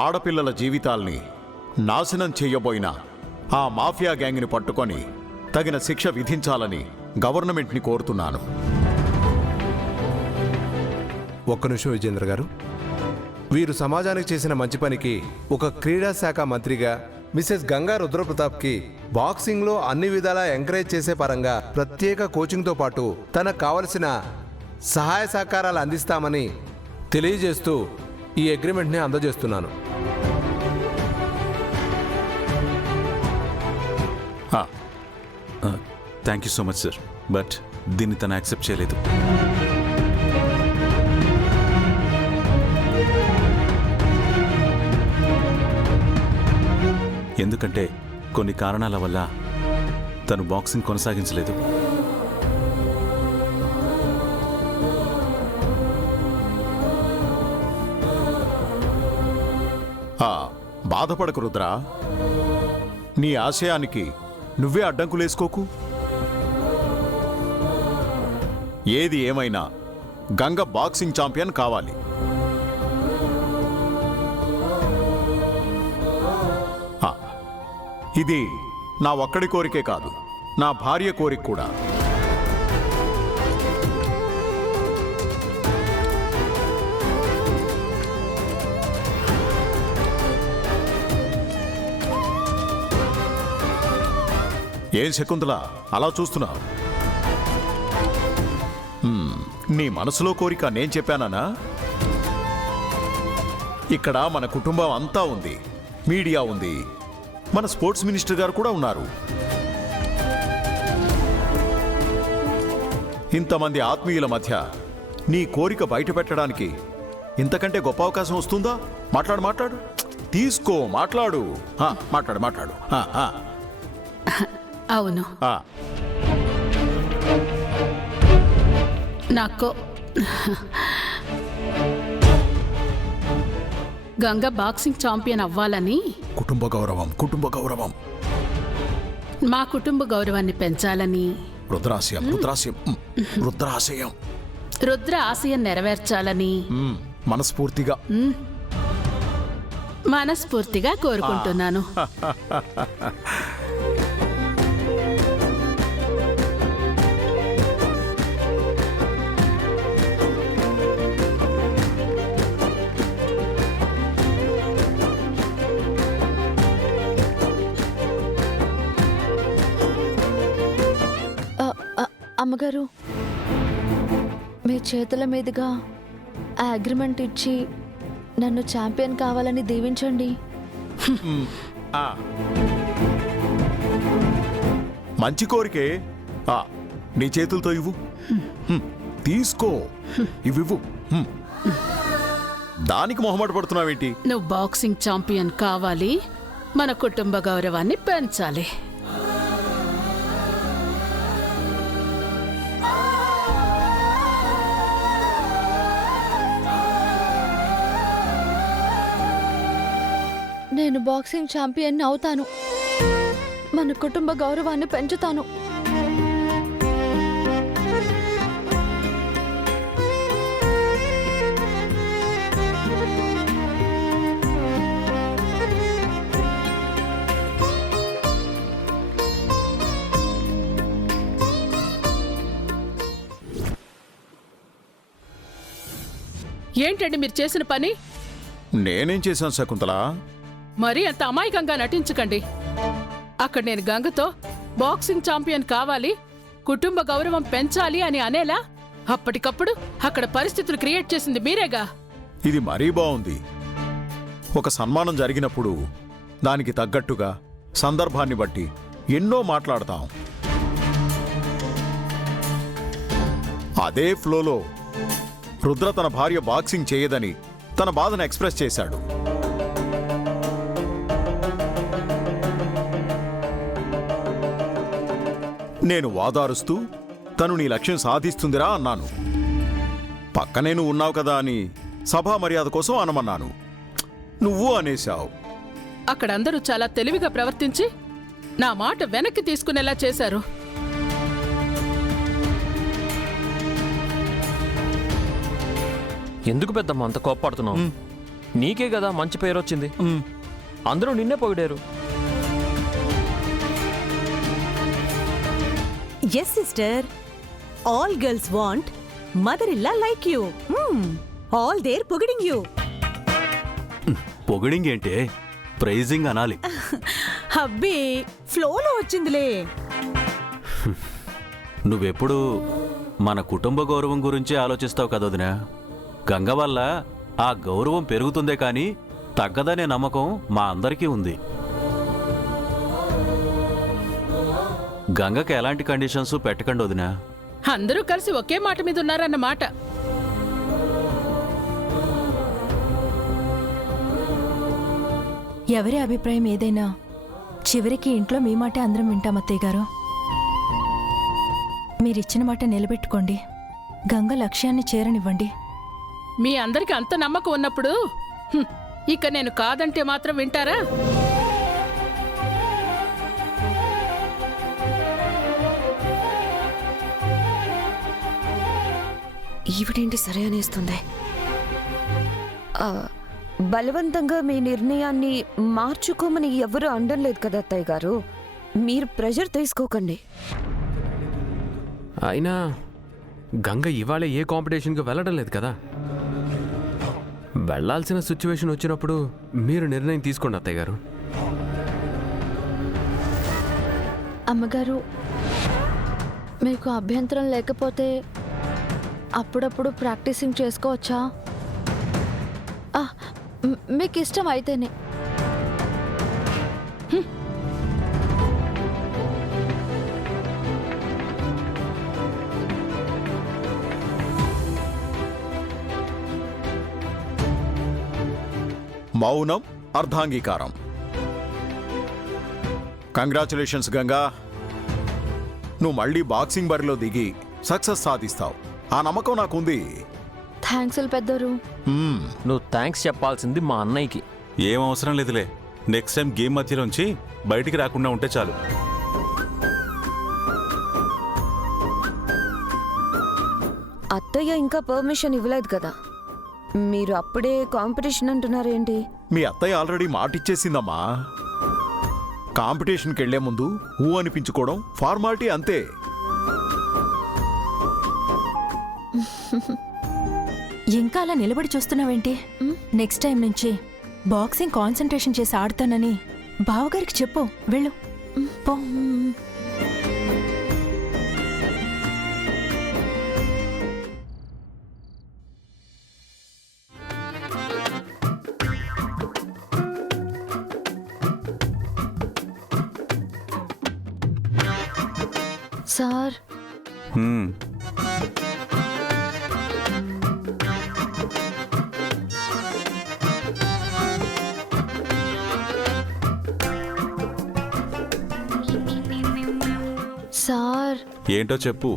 ఆడపిల్లల జీవితాల్ని నాశనం చేయబోయిన ఆ మాఫియా గ్యాంగ్ని పట్టుకొని తగిన శిక్ష విధించాలని గవర్నమెంట్ని కోరుతున్నాను. ఒక్క నిమిషం విజయేంద్ర గారు. వీరు సమాజానికి చేసిన మంచి పనికి ఒక క్రీడా శాఖ మంత్రిగా మిసెస్ గంగా రుద్రప్రతాప్కి బాక్సింగ్లో అన్ని విధాలా ఎంకరేజ్ చేసే పరంగా ప్రత్యేక కోచింగ్తో పాటు తనకు కావలసిన సహాయ సహకారాలు అందిస్తామని తెలియజేస్తూ ఈ అగ్రిమెంట్ని అందజేస్తున్నాను. Thank you so much sir, but దీన్ని తను యాక్సెప్ట్ చేయలేదు. ఎందుకంటే కొన్ని కారణాల వల్ల తను బాక్సింగ్ కొనసాగించలేదు. బాధపడకు రుద్ర, నీ ఆశయానికి నువ్వే అడ్డంకులేసుకోకు. ఏది ఏమైనా గంగ బాక్సింగ్ ఛాంపియన్ కావాలి. ఇది నా ఒక్కడి కోరికే కాదు, నా భార్య కోరిక కూడా. ఏం శకుంతల అలా చూస్తున్నావు? నీ మనసులో కోరిక నేను చెప్పానా? ఇక్కడ మన కుటుంబం అంతా ఉంది, మీడియా ఉంది, మన స్పోర్ట్స్ మినిస్టర్ గారు కూడా ఉన్నారు. ఇంతమంది ఆత్మీయుల మధ్య నీ కోరిక బయట పెట్టడానికి ఇంతకంటే గొప్ప అవకాశం వస్తుందా? మాట్లాడు మాట్లాడు, తీసుకో, మాట్లాడు, మాట్లాడు మాట్లాడు. అవును, నాకు గంగ బాక్సింగ్ ఛాంపియన్ అవ్వాలని. కుటుంబ గౌరవం, కుటుంబ గౌరవం, మా కుటుంబ గౌరవాన్ని పెంచాలని. రుద్రాశయం, రుద్రాశయం, రుద్రాశయం, రుద్ర ఆశయం నెరవేర్చాలని మనస్ఫూర్తిగా మనస్ఫూర్తిగా కోరుకుంటున్నాను. అమ్మగారు, మీ చేతుల మీదుగా ఆ అగ్రిమెంట్ ఇచ్చి నన్ను ఛాంపియన్ కావాలని దీవించండి. మంచి కోరికే. నీ చేతులతో ఇవ్వు, తీసుకో, ఇవ్వు. దానికి మొహమాట పడుతున్నావేంటి? నువ్వు బాక్సింగ్ ఛాంపియన్ కావాలి, మన కుటుంబ గౌరవాన్ని పెంచాలి. నేను బాక్సింగ్ ఛాంపియన్ అవుతాను, మన కుటుంబ గౌరవాన్ని పెంచుతాను. ఏంటండి మీరు చేసిన పని? నేనేం చేశాను శకుంతల? మరీ అంత అమాయకంగా నటించకండి. అక్కడ నేను గంగతో బాక్సింగ్ ఛాంపియన్ కావాలి, కుటుంబ గౌరవం పెంచాలి అని అనేలా అప్పటికప్పుడు అక్కడ పరిస్థితులు క్రియేట్ చేసింది మీరేగా. ఇది మరీ బాగుంది. ఒక సన్మానం జరిగినప్పుడు దానికి తగ్గట్టుగా సందర్భాన్ని బట్టి ఎన్నో మాట్లాడతాం. అదే ఫ్లోలో రుద్ర తన భార్య బాక్సింగ్ చేయదని తన బాధను ఎక్స్ప్రెస్ చేశాడు. నేను వాదారుస్తూ తను నీ లక్ష్యం సాధిస్తుందిరా అన్నాను. పక్కనే నువ్వు ఉన్నావు కదా అని సభా మర్యాద కోసం అనమన్నాను. నువ్వు అనేశావు. అక్కడ అందరూ చాలా తెలివిగా ప్రవర్తించి నా మాట వెనక్కి తీసుకునేలా చేశారు. ఎందుకు పెద్దమ్మ అంత కోప్పడుతున్నావు? నీకే కదా మంచి పేరు వచ్చింది. అందరూ నిన్నే పొగిడారు. Yes sister, all girls want mother ఇల్లా లైక్ యూ. ఆల్ దేర్ పొగిడింగ్ యూ. పొగిడింగ్ ఏంటే, ప్రైజింగ్ అనాలి. హబ్బీ ఫ్లోలో వచ్చిందిలే. నువ్వెప్పుడు మన కుటుంబ గౌరవం గురించే ఆలోచిస్తావు కదా వదినా. గంగ వల్ల ఆ గౌరవం పెరుగుతుందే కానీ తగ్గదనే నమ్మకం మా అందరికీ ఉంది. గంగకి ఎలాంటి కండిషన్స్ పెట్టకండి వదినా. అందరూ కలిసి ఒకే మాట మీద ఉన్నారన్నమాట. ఎవరి అభిప్రాయం ఏదైనా చివరికి ఇంట్లో మీ మాట అందరం వింటాం అత్తయ్య గారు. మీరిచ్చిన మాట నిలబెట్టుకోండి. గంగ లక్ష్యాన్ని చేరనివ్వండి. మీ అందరికి అంత నమ్మకం ఉన్నప్పుడు ఇక నేను కాదంటే మాత్రం వింటారా? ఈవిడేంటి సరే అనేస్తుంది. బలవంతంగా మీ నిర్ణయాన్ని మార్చుకోమని ఎవరు అనడం కదా అత్తయ్య గారు. మీరు ప్రెషర్ తీసుకోకండి. అయినా గంగ ఇవాళ ఏ కాంపిటీషన్కి వెళ్ళడం లేదు కదా. వెళ్ళాల్సిన సిచ్యువేషన్ వచ్చినప్పుడు మీరు నిర్ణయం తీసుకోండి అత్తయ్య గారు. అమ్మగారు, మీకు అభ్యంతరం లేకపోతే అప్పుడప్పుడు ప్రాక్టీసింగ్ చేసుకోవచ్చా? మీకు ఇష్టం అయితేనే. మౌనం అర్ధాంగీకారం. కంగ్రాచులేషన్స్ గంగా, నువ్వు మళ్ళీ బాక్సింగ్ బరిలో దిగి సక్సెస్ సాధిస్తావు. ఆ నమ్మకం నాకుంది. థ్యాంక్స్ పెద్దరు. నువ్వు థ్యాంక్స్ చెప్పాల్సింది మా అన్నయ్యకి. ఏం అవసరం లేదులే. నెక్స్ట్ టైం గేమ్ మధ్యలోంచి బయటికి రాకుండా ఉంటే చాలు. అత్తయ్య ఇంకా పర్మిషన్ ఇవ్వలేదు కదా, మీరు అప్పుడే కాంపిటీషన్ అంటున్నారేంటి? మీ అత్తయ్య ఆల్రెడీ మాటిచ్చేసిందమ్మా. కాంపిటీషన్కి వెళ్లే ముందు ఊ అనిపించుకోవడం ఫార్మాలిటీ, అంతే. ఇంకా అలా నిలబడి చూస్తున్నావేంటి? నెక్స్ట్ టైం నుంచి బాక్సింగ్ కాన్సన్ట్రేషన్ చేసి ఆడతానని బావగారికి చెప్పు. వెళ్ళు పో. సార్, హ్మ్. సార్ ఏంటో చెప్పు.